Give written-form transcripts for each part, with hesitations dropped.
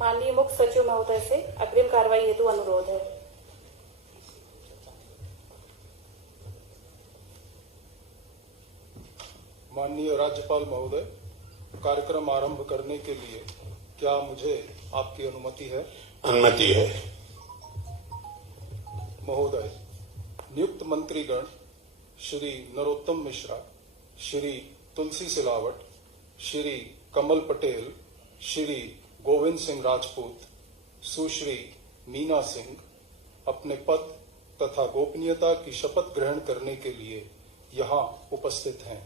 माननीय मुख्य सचिव महोदय से अग्रिम कार्रवाई हेतु अनुरोध है। माननीय राज्यपाल महोदय, कार्यक्रम आरंभ करने के लिए क्या मुझे आपकी अनुमति है? अनुमति है। महोदय, नियुक्त मंत्रीगण श्री नरोत्तम मिश्रा, श्री तुलसी सिलावट, श्री कमल पटेल, श्री गोविंद सिंह राजपूत, सुश्री मीना सिंह अपने पद तथा गोपनीयता की शपथ ग्रहण करने के लिए यहाँ उपस्थित हैं।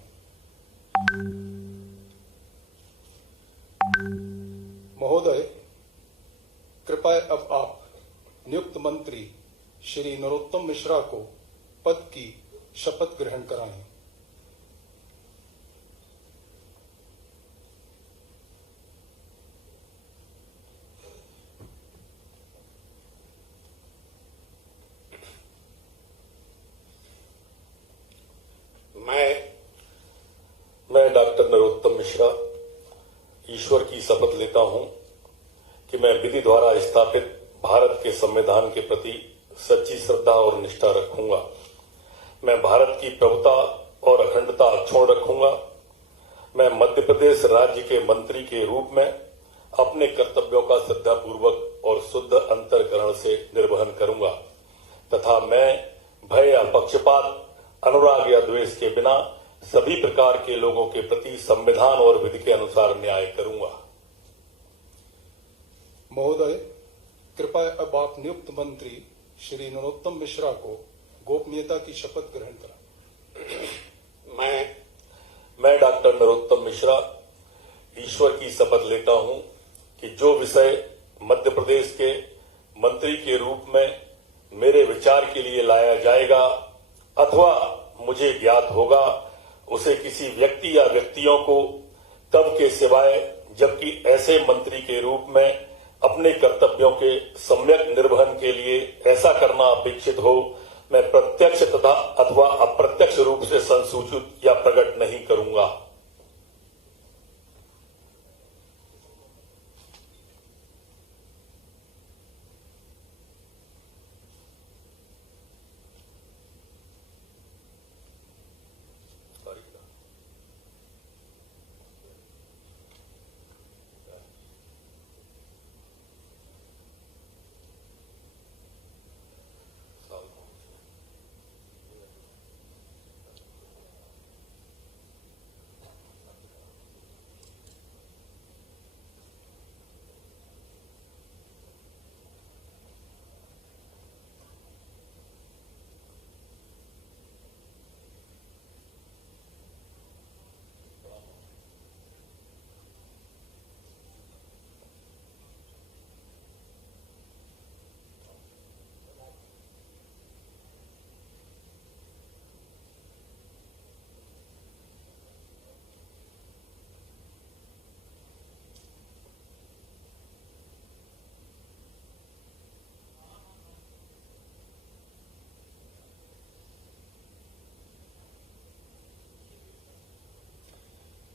महोदय, कृपया अब आप नियुक्त मंत्री श्री नरोत्तम मिश्रा को पद की शपथ ग्रहण कराएं। मैं डॉक्टर नरोत्तम मिश्रा ईश्वर की शपथ लेता हूं कि मैं विधि द्वारा स्थापित भारत के संविधान के प्रति सच्ची श्रद्धा और निष्ठा रखूंगा। मैं भारत की प्रभुता और अखंडता अक्षुण्ण रखूंगा। मैं मध्य प्रदेश राज्य के मंत्री के रूप में अपने कर्तव्यों का श्रद्धापूर्वक और शुद्ध अंतःकरण से निर्वहन करूंगा तथा मैं भय या पक्षपात, अनुराग या द्वेष के बिना सभी प्रकार के लोगों के प्रति संविधान और विधि के अनुसार न्याय करूंगा। महोदय, कृपया अब आप नियुक्त मंत्री श्री नरोत्तम मिश्रा को गोपनीयता की शपथ ग्रहण कराएं। मैं डॉक्टर नरोत्तम मिश्रा ईश्वर की शपथ लेता हूं कि जो विषय मध्य प्रदेश के मंत्री के रूप में मेरे विचार के लिए लाया जाएगा अथवा मुझे ज्ञात होगा, उसे किसी व्यक्ति या व्यक्तियों को तब के सिवाय जबकि ऐसे मंत्री के रूप में अपने कर्तव्यों के सम्यक निर्वहन के लिए ऐसा करना अपेक्षित हो, मैं प्रत्यक्ष तथा अथवा अप्रत्यक्ष रूप से संसूचित या प्रकट नहीं करूंगा।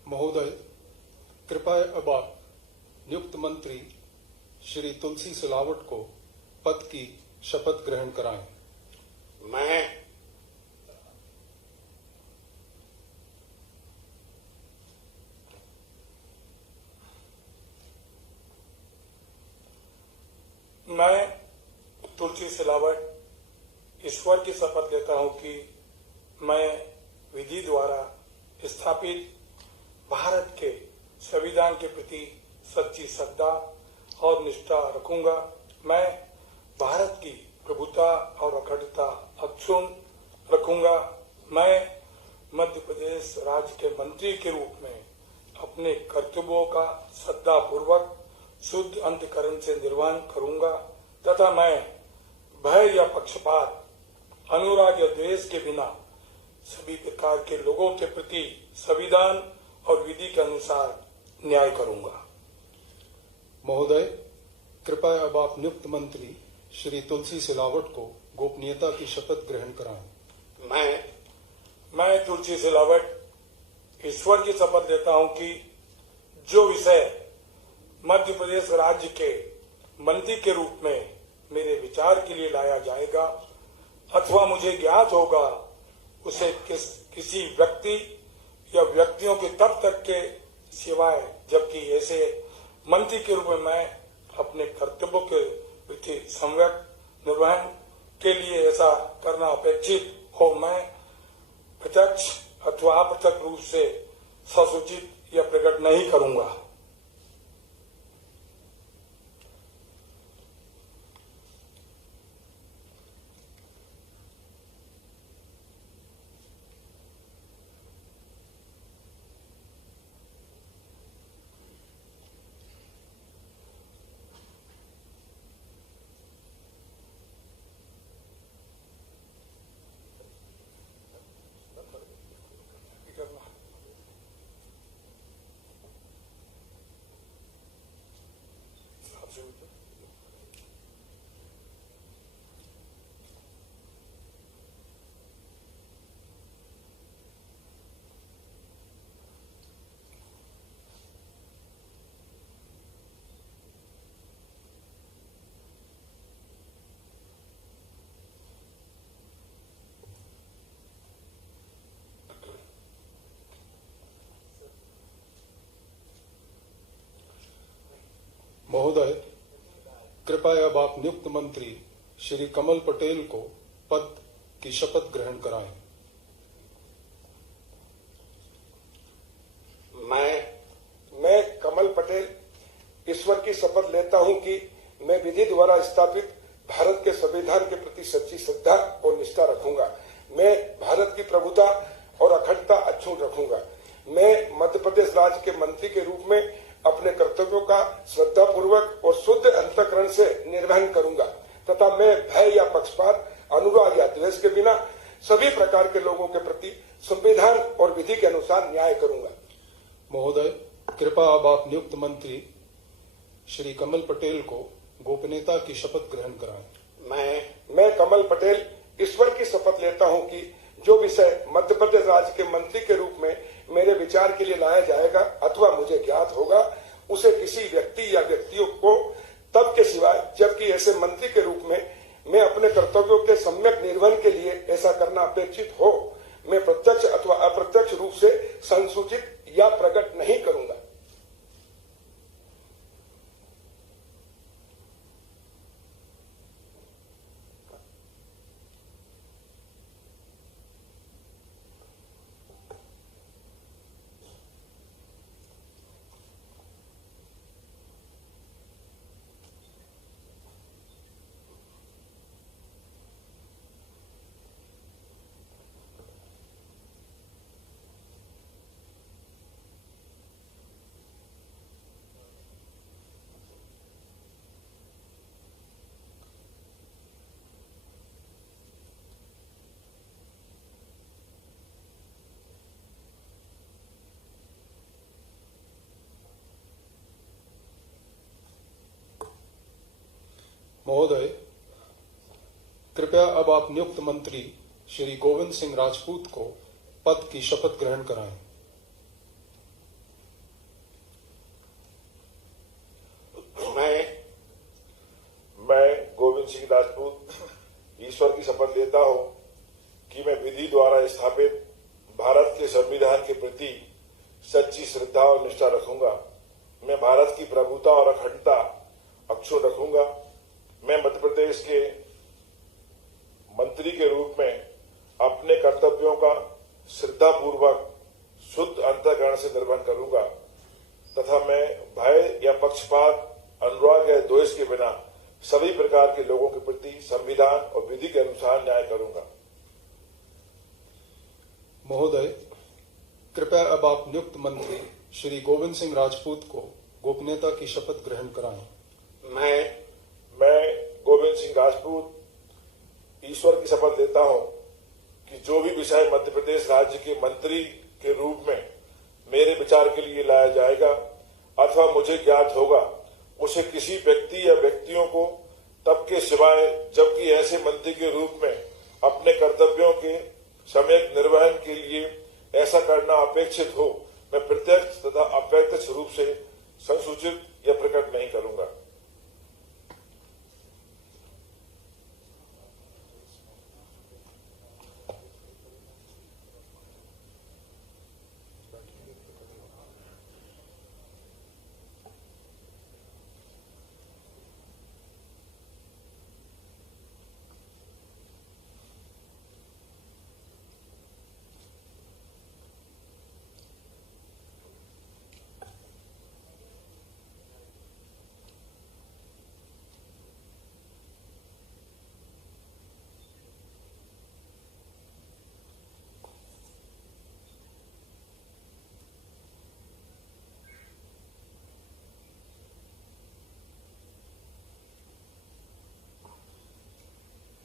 महोदय, कृपया अब आप नियुक्त मंत्री श्री तुलसी सिलावट को पद की शपथ ग्रहण कराएं। मैं तुलसी सिलावट ईश्वर की शपथ लेता हूं कि मैं विधि द्वारा स्थापित भारत के संविधान के प्रति सच्ची श्रद्धा और निष्ठा रखूंगा। मैं भारत की प्रभुता और अखंडता अक्षुण्ण रखूंगा। मैं मध्य प्रदेश राज्य के मंत्री के रूप में अपने कर्तव्यों का श्रद्धापूर्वक शुद्ध अंतःकरण से निर्वहन करूंगा तथा मैं भय या पक्षपात, अनुराग या द्वेष के बिना सभी प्रकार के लोगों के प्रति संविधान और विधि के अनुसार न्याय करूंगा। महोदय, कृपया अब आप नियुक्त मंत्री श्री तुलसी सिलावट को गोपनीयता की शपथ ग्रहण कराएं। मैं तुलसी सिलावट ईश्वर की शपथ लेता हूं कि जो विषय मध्य प्रदेश राज्य के मंत्री के रूप में मेरे विचार के लिए लाया जाएगा अथवा मुझे ज्ञात होगा उसे किसी व्यक्ति या व्यक्तियों के तब तक के सिवाय जबकि ऐसे मंत्री के रूप में मैं अपने कर्तव्यों के प्रति सम्यक निर्वहन के लिए ऐसा करना अपेक्षित हो मैं प्रत्यक्ष अथवा अप्रत्यक्ष रूप से ससूचित या प्रकट नहीं करूंगा। महोदय, कृपया अब आप नियुक्त मंत्री श्री कमल पटेल को पद की शपथ ग्रहण कराएं। मैं कमल पटेल ईश्वर की शपथ लेता हूं कि मैं विधि द्वारा स्थापित भारत के संविधान के प्रति सच्ची श्रद्धा और निष्ठा रखूंगा। मैं भारत की प्रभुता और अखंडता अक्षुण्ण रखूंगा। मैं मध्य प्रदेश राज्य के मंत्री के रूप में अपने कर्तव्यों का श्रद्धापूर्वक और शुद्ध अंतःकरण से निर्वहन करूंगा तथा मैं भय या पक्षपात, अनुराग या द्वेष के बिना सभी प्रकार के लोगों के प्रति संविधान और विधि के अनुसार न्याय करूंगा। महोदय, कृपया अब आप नियुक्त मंत्री श्री कमल पटेल को गोपनीयता की शपथ ग्रहण कराएं। मैं कमल पटेल ईश्वर की शपथ लेता हूं कि जो विषय मध्य प्रदेश राज्य के मंत्री के रूप में मेरे विचार के लिए लाया जाएगा अथवा मुझे ज्ञात होगा उसे किसी व्यक्ति या व्यक्तियों को तब के सिवाय जबकि ऐसे मंत्री के रूप में मैं अपने कर्तव्यों के सम्यक निर्वहन के लिए ऐसा करना अपेक्षित हो मैं प्रत्यक्ष अथवा अप्रत्यक्ष रूप से संसूचित या प्रकट नहीं करूंगा। महोदय, कृपया अब आप नियुक्त मंत्री श्री गोविंद सिंह राजपूत को पद की शपथ ग्रहण कराएं। मैं गोविंद सिंह राजपूत ईश्वर की शपथ लेता हूं कि मैं विधि द्वारा स्थापित भारत के संविधान के प्रति सच्ची श्रद्धा और निष्ठा रखूंगा। मैं भारत की प्रभुता और अखंडता अक्षुण्ण रखूंगा। मैं मध्य प्रदेश के मंत्री के रूप में अपने कर्तव्यों का श्रद्धापूर्वक शुद्ध अंतःकरण से निर्वहन करूंगा तथा मैं भय या पक्षपात, अनुराग या द्वेष के बिना सभी प्रकार के लोगों के प्रति संविधान और विधि के अनुसार न्याय करूंगा। महोदय, कृपया अब आप नियुक्त मंत्री श्री गोविंद सिंह राजपूत को गोपनीयता की शपथ ग्रहण कराएं। मैं गोविंद सिंह राजपूत ईश्वर की शपथ लेता हूं कि जो भी विषय मध्य प्रदेश राज्य के मंत्री के रूप में मेरे विचार के लिए लाया जाएगा अथवा मुझे ज्ञात होगा उसे किसी व्यक्ति या व्यक्तियों को तब के सिवाय जबकि ऐसे मंत्री के रूप में अपने कर्तव्यों के सम्यक निर्वहन के लिए ऐसा करना अपेक्षित हो मैं प्रत्यक्ष तथा अप्रत्यक्ष रूप से संसूचित या प्रकट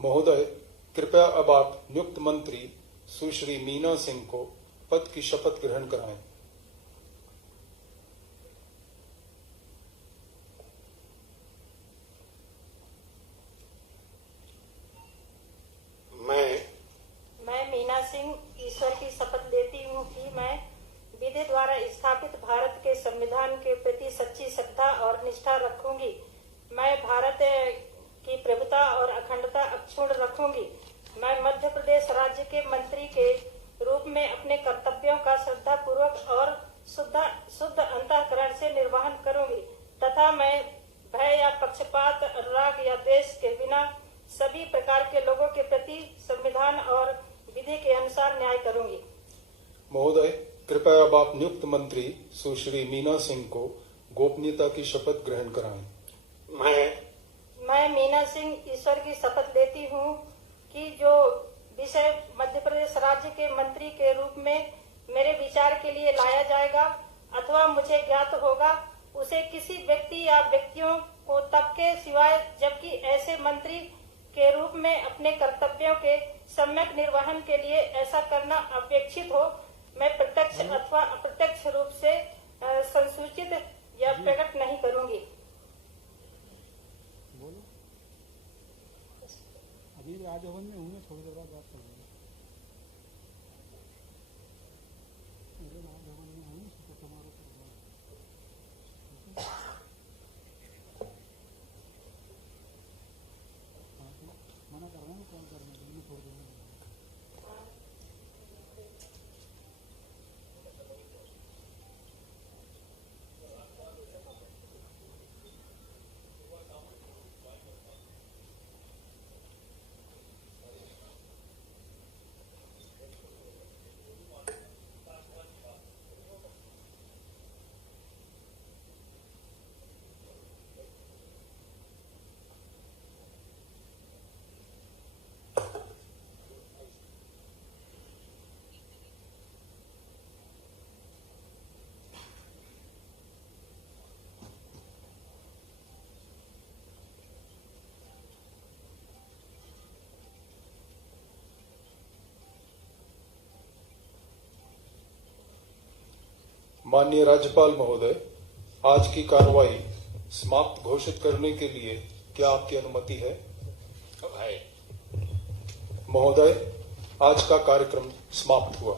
महोदय, कृपया अब आप नियुक्त मंत्री सुश्री मीना सिंह को पद की शपथ ग्रहण कराएं। मैं मीना सिंह ईश्वर की शपथ लेती हूँ कि मैं विधि द्वारा स्थापित भारत के संविधान के प्रति सच्ची श्रद्धा और निष्ठा रखूंगी। मैं भारत की प्रभुता और अखंडता अक्षुण्ण रखूंगी। मैं मध्य प्रदेश राज्य के मंत्री के रूप में अपने कर्तव्यों का श्रद्धा पूर्वक और शुद्ध अंतःकरण से निर्वहन करूंगी तथा मैं भय या पक्षपात, अनुराग या द्वेष के बिना सभी प्रकार के लोगों के प्रति संविधान और विधि के अनुसार न्याय करूंगी। महोदय, कृपया अब आप नियुक्त मंत्री सुश्री मीना सिंह को गोपनीयता की शपथ ग्रहण कराएं। मैं मीना सिंह ईश्वर की शपथ लेती हूँ कि जो विषय मध्य प्रदेश राज्य के मंत्री के रूप में मेरे विचार के लिए लाया जाएगा अथवा मुझे ज्ञात होगा, उसे किसी व्यक्ति या व्यक्तियों को तब के सिवाय जबकि ऐसे मंत्री के रूप में अपने कर्तव्यों के सम्यक निर्वहन के लिए ऐसा करना अपेक्षित हो, मैं प्रत्यक्ष अथवा अप्रत्यक्ष रूप से संसूचित या प्रकट नहीं करूंगी। अभी राजभवन में हूँ, थोड़ी देर बाद बात करूंगा। राजभवन में हूँ, तुम्हारा मना कर रहा हूँ कॉल करने के लिए, थोड़ी देर में। माननीय राज्यपाल महोदय, आज की कार्रवाई समाप्त घोषित करने के लिए क्या आपकी अनुमति है? महोदय, आज का कार्यक्रम समाप्त हुआ।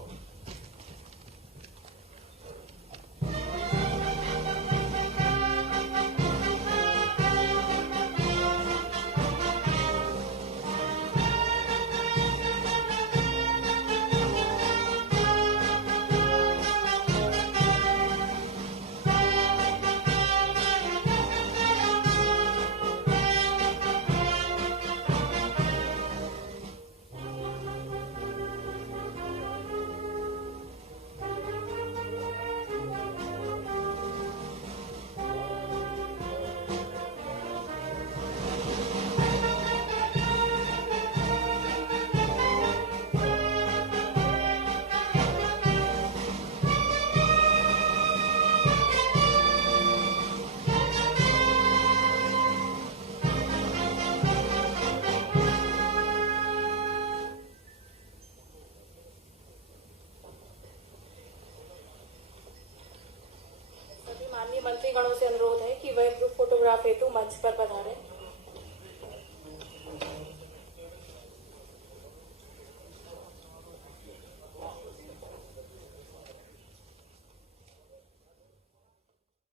मंत्रीगणों से अनुरोध है कि वह ग्रुप फोटोग्राफ हेतु मंच पर पधारें।